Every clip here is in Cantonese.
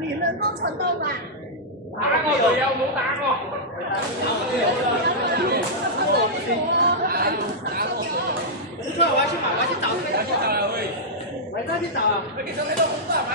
你能够传到吧？打我隊友冇打我。出嚟玩先埋，玩先走先，玩先走啦喂！咪揸先走啊！佢其實喺度好多係咪？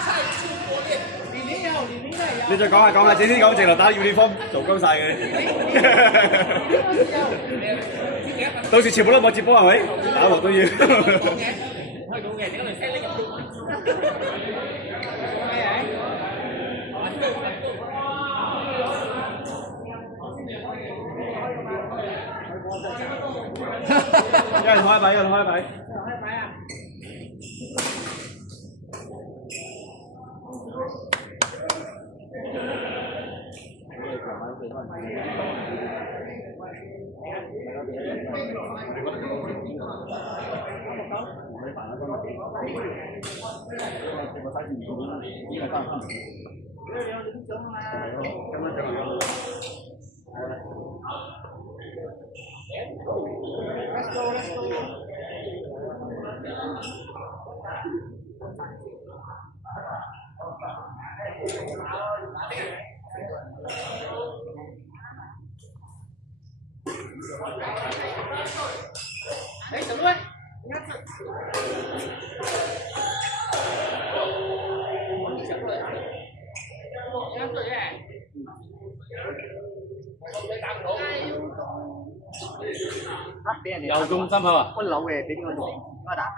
菜出過啲，年年有，年年都係有。你再講下講啦，正先講直頭打 uniform 做鳩晒嘅。到時全部都冇接波係咪？打落都要。開到嘅，點解你聽得入中文？有人開牌，有人開牌。開牌啊！Let's go, let's go. 哎，怎么了？你看这。又中心啊！分樓嘅俾邊個做？我打。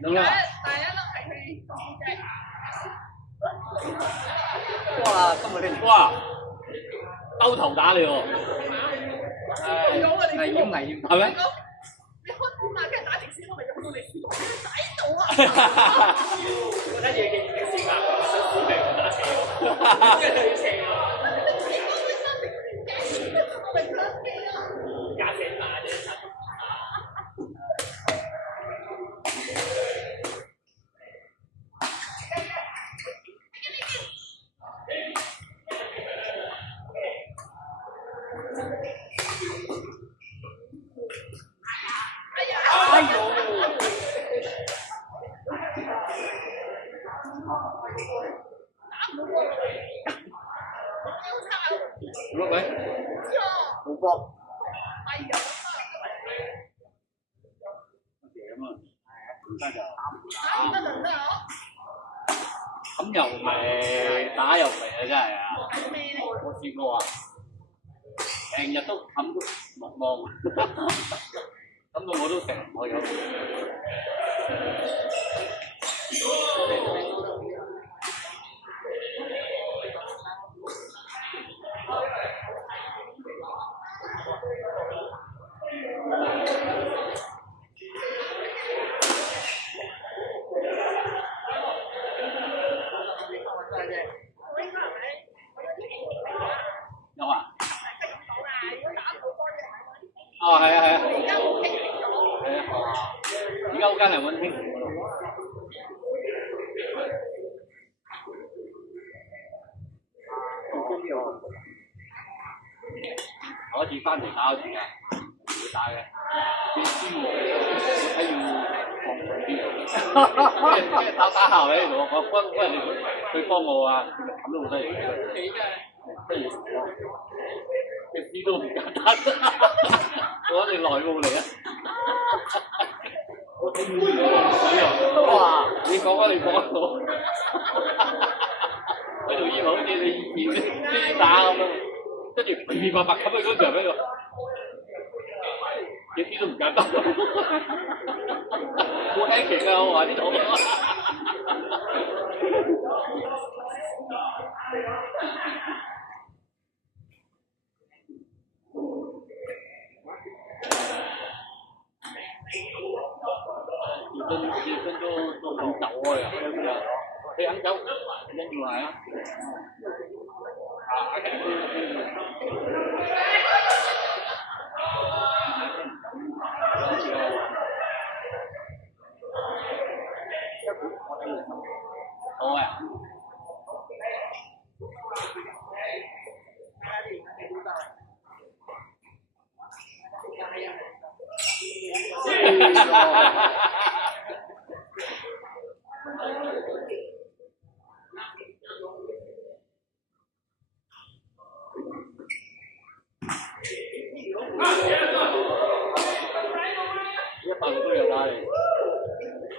兩粒。第一粒係佢隻。哇！今日你哇！兜頭打你喎！危險危險，係咪？你開盤啊，跟住打直線，我咪入到嚟睇到啊！我睇住嘅直線啊，想死命打斜喎，跟住佢斜啊！假斜打啫。六位，冇波。咁又唔係打又唔係啊！真係啊！我試過啊，成日都冚都落網，冚到我都成日唔開口。有啊？哦，係啊係啊。而家好興咗。係啊。而家好艱難揾興㗎咯。我一次翻嚟打嗰時啊，會打嘅。要知喎，睇要防水啲。即係打下喺度，我嗰日佢幫我啊，冚得好犀利。幾嘅？不如一啲都唔簡單，我哋內務嚟啊！我睇唔到哇！你講啊，你講到，嗰條衣服好似你以前啲打咁樣，跟住平平白白冚喺嗰條喺度，一啲都唔簡單，好輕騎啊！我話呢度。結婚都肯走啊！你肯走，跟住係啊！好啊！一百個都有打你。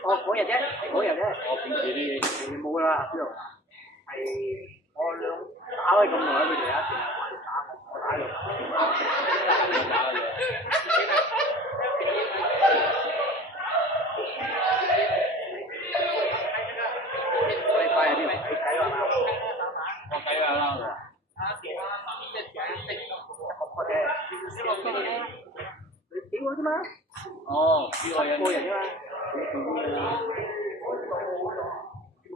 我嗰日啫，嗰日啫，我平時啲冇啦，邊度？係我打開咁耐，佢哋一成日玩打我打佢。打嘅。禮拜有啲睇計啦嘛。我計下啦。我嘅你幾個啫嘛？哦，幾個人啫嘛。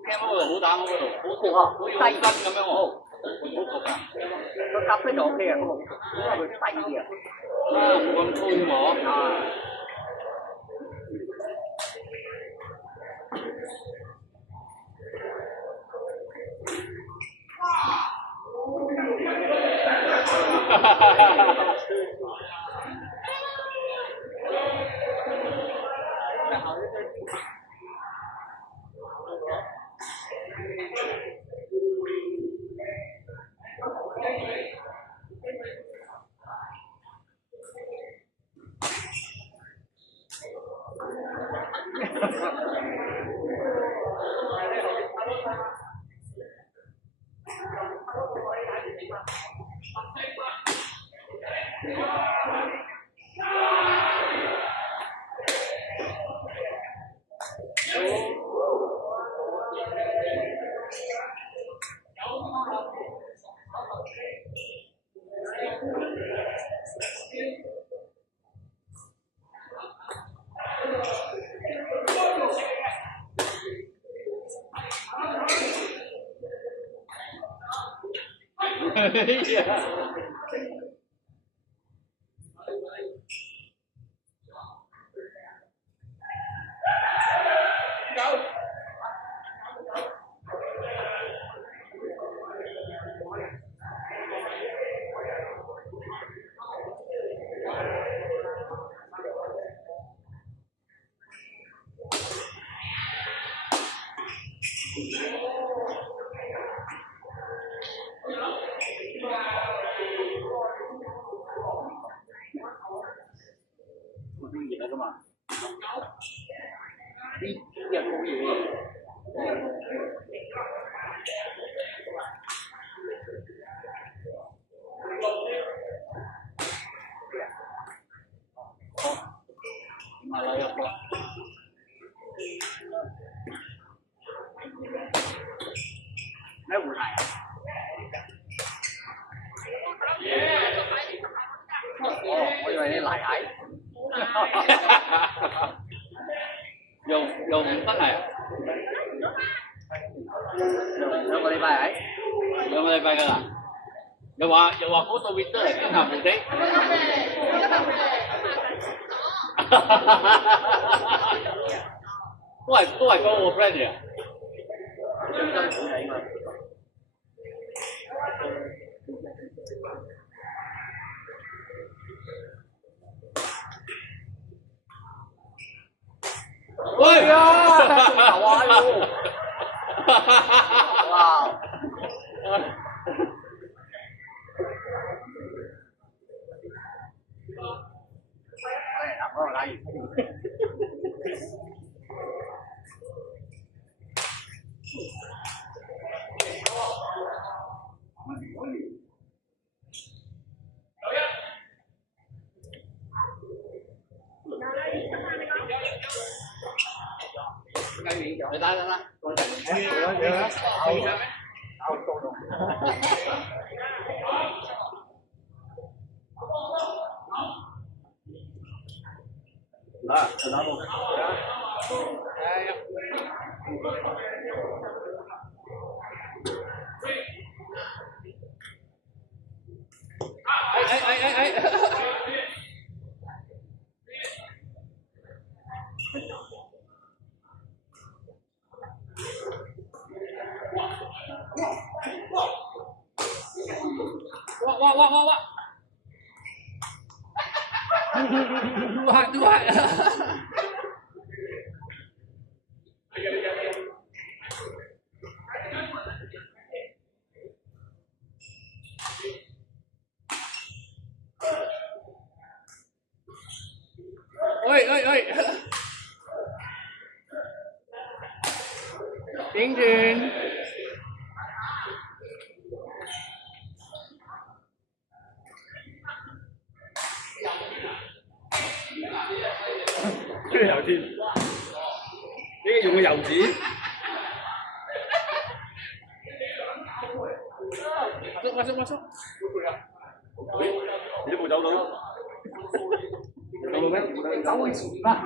驚嗰度好打嗰度，好熟啊，好似低身咁樣喎，好熟啊。個夾咧就 OK 嘅，嗰個因為佢低啊。冇咁粗添喎。啊。我中意啦噶嘛。啲人冇嘢。馬來一個。咩胡題？哦，我以為你嚟蟹。又唔真係。兩個禮拜兩個禮拜㗎啦。又話嗰度變咗嚟經常無敵。都係嗰個 friend 啊。最辛苦係應該。喂啊！頭啊要。哇！喂，打波打完。你打緊啦。啊，就打路。哇！喂喂喂，頂住！跟住油添，呢個用個油紙。masuk. Dia mau jauh dulu. Jauh kan? Jauh sudah.